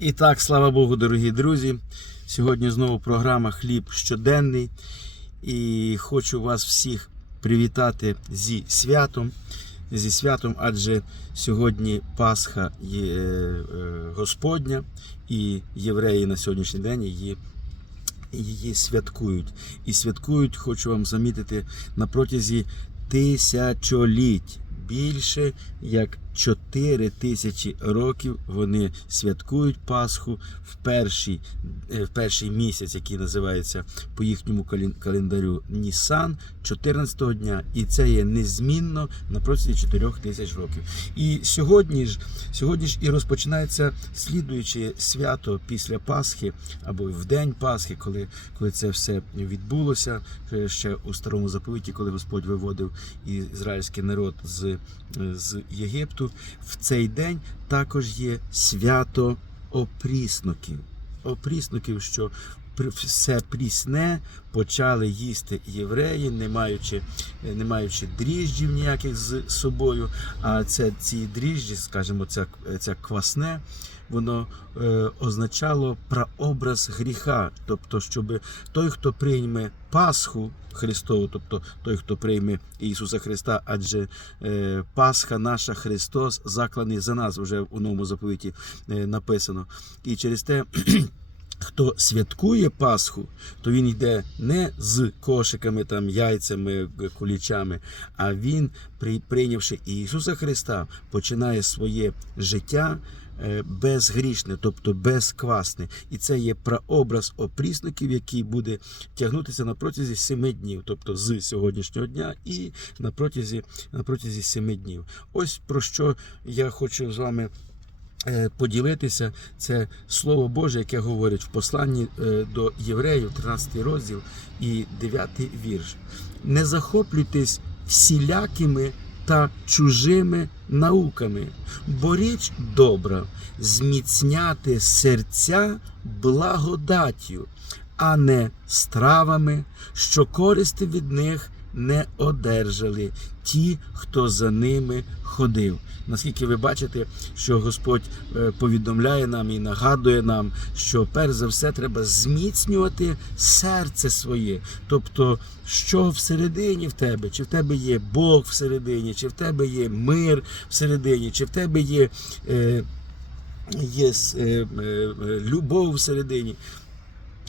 І так, слава Богу, дорогі друзі. Сьогодні знову програма Хліб щоденний. І хочу вас всіх привітати зі святом. Зі святом, адже сьогодні Пасха є е, Господня, і євреї на сьогоднішній день її, її святкують. І святкують, хочу вам замітити, на протязі тисячоліть. Більше як 4 тисячі років вони святкують Пасху в перший, е, в перший місяць, який називається по їхньому кален- календарю Нісан, 14 дня. І це є незмінно на протязі 4 тисяч років. І сьогодні ж, сьогодні ж і розпочинається слідуюче свято після Пасхи або в день Пасхи, коли, коли це все відбулося е, ще у старому заповіті, коли Господь виводив ізраїльський народ з, з Єгипту. В цей день також є свято опрісноків. Опрісноків, що все прісне почали їсти євреї, не маючи, не маючи дріжджів ніяких з собою. А це ці дріжджі, скажімо, ця, ця квасне, воно е, означало прообраз гріха. Тобто, щоб той, хто прийме Пасху Христову, тобто той, хто прийме Ісуса Христа, адже е, Пасха наша Христос закланий за нас, вже у новому заповіті е, написано. І через те. Хто святкує Пасху, то він йде не з кошиками, там, яйцями, кулічами, а він, при- прийнявши Ісуса Христа, починає своє життя е, безгрішне, тобто безквасне. І це є прообраз опрісників, який буде тягнутися на протязі семи днів, тобто з сьогоднішнього дня і на протязі, на протязі семи днів. Ось про що я хочу з вами поділитися. Це Слово Боже, яке говорить в посланні е, до євреїв, 13 розділ і 9 вірш. Не захоплюйтесь всілякими та чужими науками, бо річ добра зміцняти серця благодаттю, а не стравами, що користи від них не одержали ті, хто за ними ходив. Наскільки ви бачите, що Господь е, повідомляє нам і нагадує нам, що перш за все треба зміцнювати серце своє. Тобто, що всередині в тебе, чи в тебе є Бог всередині, чи в тебе є мир всередині, чи в тебе є. Е, Є е, е, любов всередині.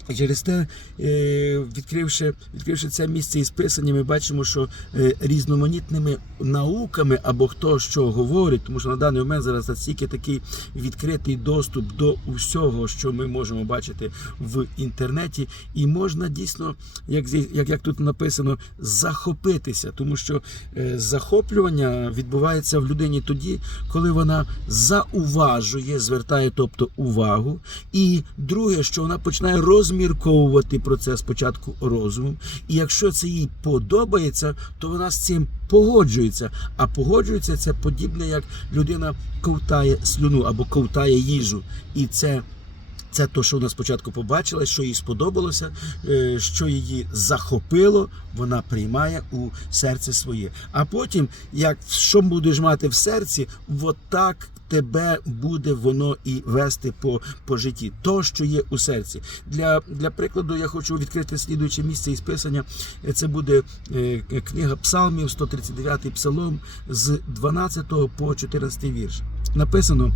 І Через те, е, відкривши, відкривши це місце із писання, ми бачимо, що е, різноманітними науками або хто що говорить, тому що на даний момент зараз настільки такий відкритий доступ до усього, що ми можемо бачити в інтернеті, і можна дійсно, як, як, як тут написано, захопитися, тому що е, захоплювання відбувається в людині тоді, коли вона зауважує, звертає тобто увагу, і друге, що вона починає розмірковувати про це спочатку розумом. І якщо це їй подобається, то вона з цим погоджується. А погоджується це подібне, як людина ковтає слюну або ковтає їжу. І це. Це то, що вона спочатку побачила, що їй сподобалося, е, що її захопило, вона приймає у серце своє. А потім, як що будеш мати в серці, от так тебе буде воно і вести по, по житті. То, що є у серці. Для, для прикладу, я хочу відкрити слідуюче місце із писання. Це буде е, книга Псалмів, 139-й псалом з 12 по 14 вірш. Написано.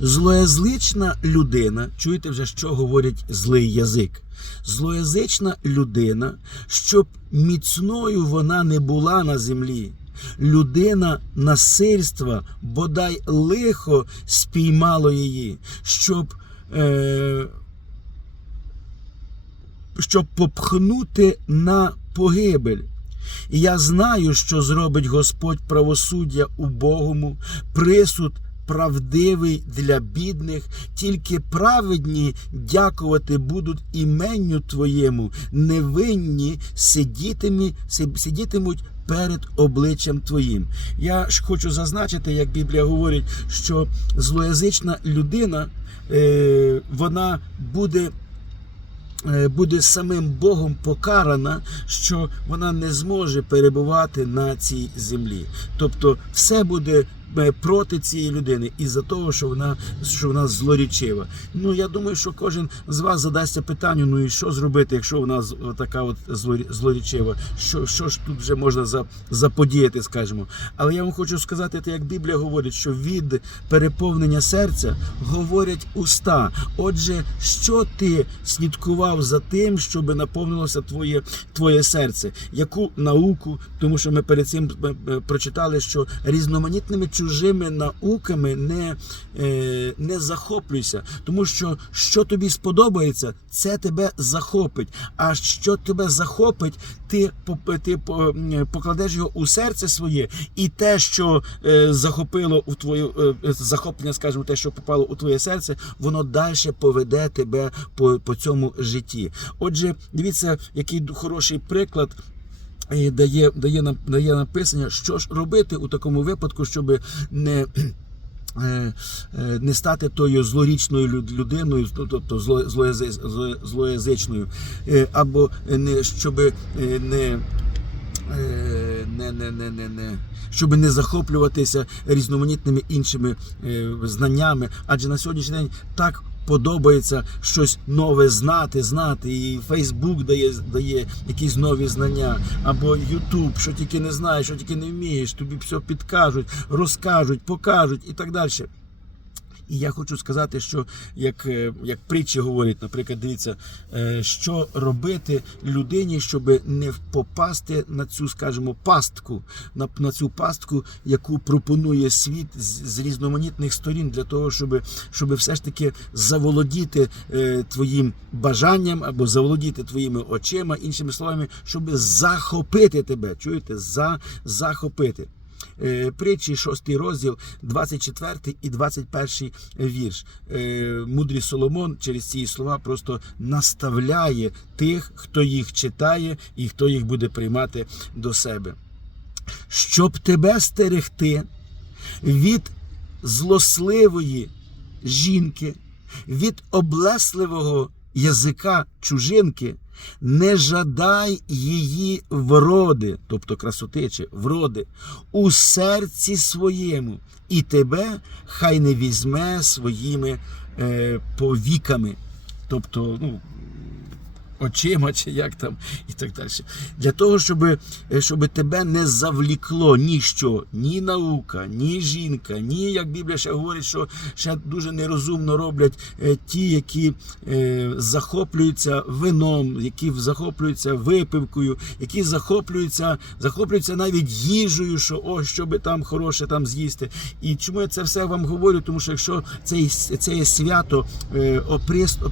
Злоязична людина, чуєте вже, що говорить злий язик. Злоязична людина, щоб міцною вона не була на землі. Людина насильства, бодай лихо спіймало її, щоб, е, щоб попхнути на погибель. І я знаю, що зробить Господь правосуддя убогому, присуд правдивий для бідних, тільки праведні дякувати будуть іменню Твоєму, невинні сидітимуть перед обличчям Твоїм. Я ж хочу зазначити, як Біблія говорить, що злоязична людина, е, вона буде е, буде самим Богом покарана, що вона не зможе перебувати на цій землі. Тобто, все буде проти цієї людини із-за того, що вона що вона злорічива. Ну я думаю, що кожен з вас задасться питанню: ну і що зробити, якщо вона така от злорі- злорічива? Що, що ж тут вже можна за, заподіяти, скажімо. Але я вам хочу сказати, те, як Біблія говорить, що від переповнення серця говорять уста. Отже, що ти слідкував за тим, щоб наповнилося твоє, твоє серце? Яку науку? Тому що ми перед цим е, е, прочитали, що різноманітними чужими науками не, е, не захоплюйся, тому що що тобі сподобається, це тебе захопить. А що тебе захопить, ти, ти покладеш його у серце своє, і те, що е, захопило у твою е, захоплення, скажімо, те, що попало у твоє серце, воно далі поведе тебе по, по цьому житті. Отже, дивіться, який хороший приклад. Е, Дає, дає, дає написання, що ж робити у такому випадку, щоб не, е, е, не стати тою злорічною люд- людиною, ну, тобто зло- злоязичною, Е, або не щоб не. Не, не, не, не, не. Щоб не захоплюватися різноманітними іншими знаннями, адже на сьогоднішній день так подобається щось нове знати, знати. І Фейсбук дає, дає якісь нові знання, або Ютуб, що тільки не знаєш, що тільки не вмієш, тобі все підкажуть, розкажуть, покажуть і так далі. І я хочу сказати, що як, е, як притчі говорять, наприклад, дивіться, е, що робити людині, щоб не попасти на цю, скажімо, пастку, на, на цю пастку, яку пропонує світ з, з різноманітних сторін, для того, щоб, щоб все ж таки заволодіти е, твоїм бажанням або заволодіти твоїми очима, іншими словами, щоб захопити тебе. Чуєте? За, захопити. Е, Притчі, 6 розділ, 24 і 21 вірш. Е, Мудрий Соломон через ці слова просто наставляє тих, хто їх читає і хто їх буде приймати до себе. Щоб тебе стерегти від злосливої жінки, від облесливого язика чужинки, не жадай її вроди, тобто красоти чи вроди, у серці своєму, і тебе хай не візьме своїми е, повіками. Тобто, ну, очима, чи як там, і так далі. Для того, щоб, е, щоб тебе не завлікло ніщо, ні наука, ні жінка, ні, як Біблія ще говорить, що ще дуже нерозумно роблять е, ті, які е, захоплюються вином, які захоплюються випивкою, які захоплюються, захоплюються навіть їжею, що о, що би там хороше там з'їсти. І чому я це все вам говорю? Тому що якщо це, це є свято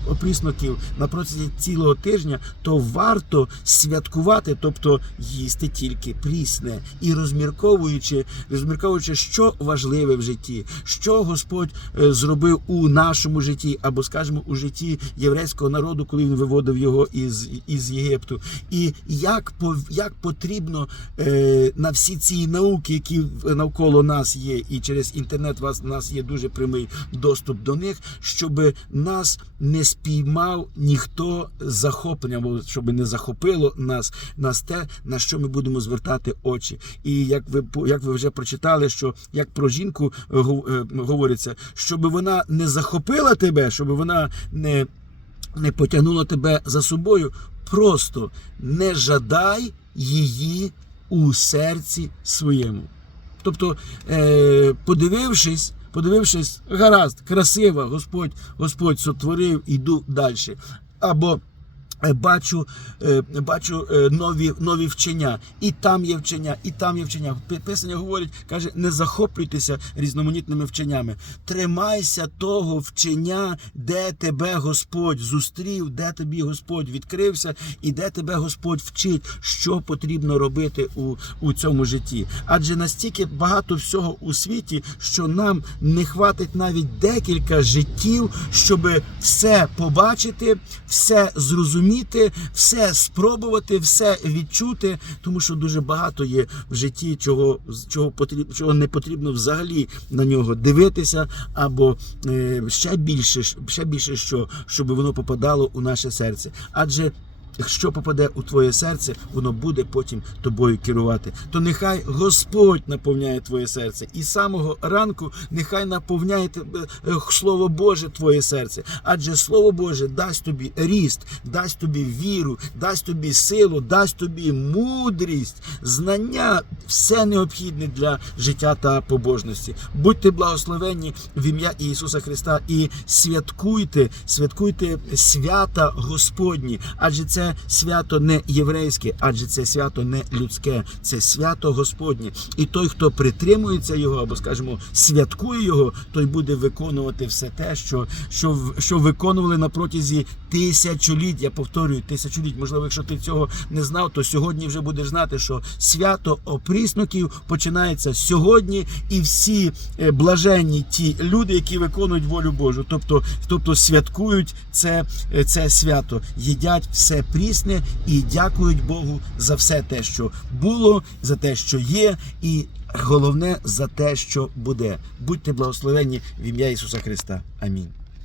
опрісноків на протязі цілого тижня, то варто святкувати, тобто їсти тільки прісне і розмірковуючи, розмірковуючи, що важливе в житті, що Господь е, зробив у нашому житті, або скажімо, у житті єврейського народу, коли він виводив його із, із Єгипту, і як як потрібно е, на всі ці науки, які навколо нас є, і через інтернет вас нас є дуже прямий доступ до них, щоб нас не спіймав ніхто захоплення, або щоб не захопило нас, нас те, на що ми будемо звертати очі. І як ви як ви вже прочитали, що як про жінку е, е, говориться, щоб вона не захопила тебе, щоб вона не не потягнула тебе за собою, просто не жадай її у серці своєму. Тобто, е, подивившись, подивившись, гаразд, красива, Господь, Господь сотворив, іду далі. Або бачу, е, бачу е, нові, нові вчення, і там є вчення, і там є вчення. Пи- Писання говорить, каже, не захоплюйтеся різноманітними вченнями. Тримайся того вчення, де тебе Господь зустрів, де тобі Господь відкрився, і де тебе Господь вчить, що потрібно робити у, у цьому житті. Адже настільки багато всього у світі, що нам не хватить навіть декілька життів, щоб все побачити, все зрозуміти, все спробувати, все відчути, тому що дуже багато є в житті, чого, чого, потрібно, чого не потрібно взагалі на нього дивитися, або е, ще більше, ще більше що, щоб воно попадало у наше серце. Адже якщо попаде у твоє серце, воно буде потім тобою керувати. То нехай Господь наповняє твоє серце, і з самого ранку нехай наповняє е, Слово Боже твоє серце, адже Слово Боже дасть тобі ріст, дасть тобі віру, дасть тобі силу, дасть тобі мудрість, знання, все необхідне для життя та побожності. Будьте благословенні в ім'я Ісуса Христа і святкуйте, святкуйте свята Господні, адже це свято не єврейське, адже це свято не людське, це свято Господнє. І той, хто притримується його, або скажімо, святкує його, той буде виконувати все те, що, що, що виконували на протязі тисячоліть. Я повторюю, тисячоліть. Можливо, якщо ти цього не знав, то сьогодні вже будеш знати, що свято опрісноків починається сьогодні, і всі е, блаженні ті люди, які виконують волю Божу, тобто, тобто святкують це, е, це свято, їдять все прісне і дякують Богу за все те, що було, за те, що є, і головне за те, що буде. Будьте благословенні в ім'я Ісуса Христа. Амінь.